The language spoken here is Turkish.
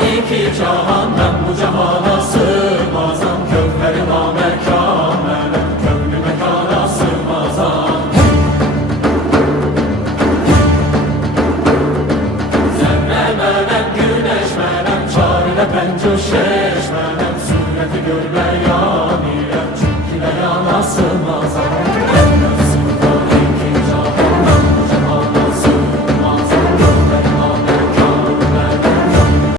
iki cahan ben bu cahana sığmazam. Kövheri namekamele kövlü mekana sığmazam. Zerre menem güneş menem çarine pencuşeş menem sureti görle yanire çünkü yana sığmazam.